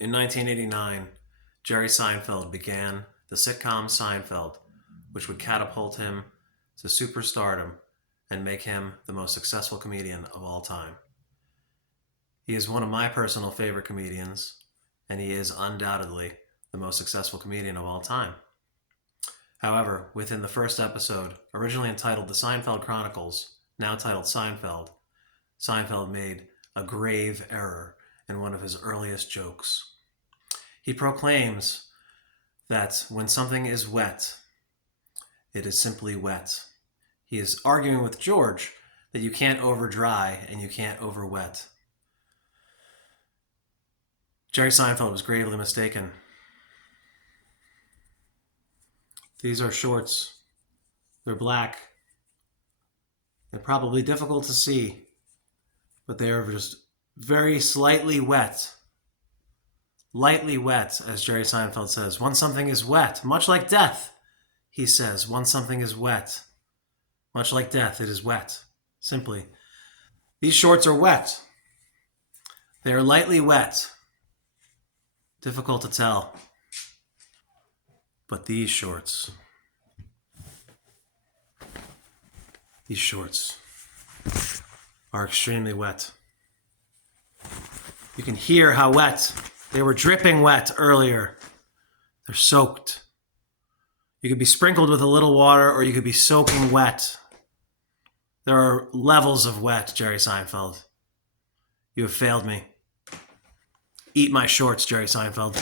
In 1989, Jerry Seinfeld began the sitcom Seinfeld, which would catapult him to superstardom and make him the most successful comedian of all time. He is one of my personal favorite comedians, and he is undoubtedly the most successful comedian of all time. However, within the first episode, originally entitled The Seinfeld Chronicles, now titled Seinfeld, Seinfeld made a grave error in one of his earliest jokes. He proclaims that when something is wet, it is simply wet. He is arguing with George that you can't over dry and you can't over wet. Jerry Seinfeld was gravely mistaken. These are shorts. They're black. They're probably difficult to see, but they are just very slightly wet. Lightly wet, as Jerry Seinfeld says. Once something is wet, much like death, he says, once something is wet, much like death, it is wet. Simply. These shorts are wet. They are lightly wet. Difficult to tell. But these shorts are extremely wet. You can hear how wet. They were dripping wet earlier. They're soaked. You could be sprinkled with a little water or you could be soaking wet. There are levels of wet, Jerry Seinfeld. You have failed me. Eat my shorts, Jerry Seinfeld.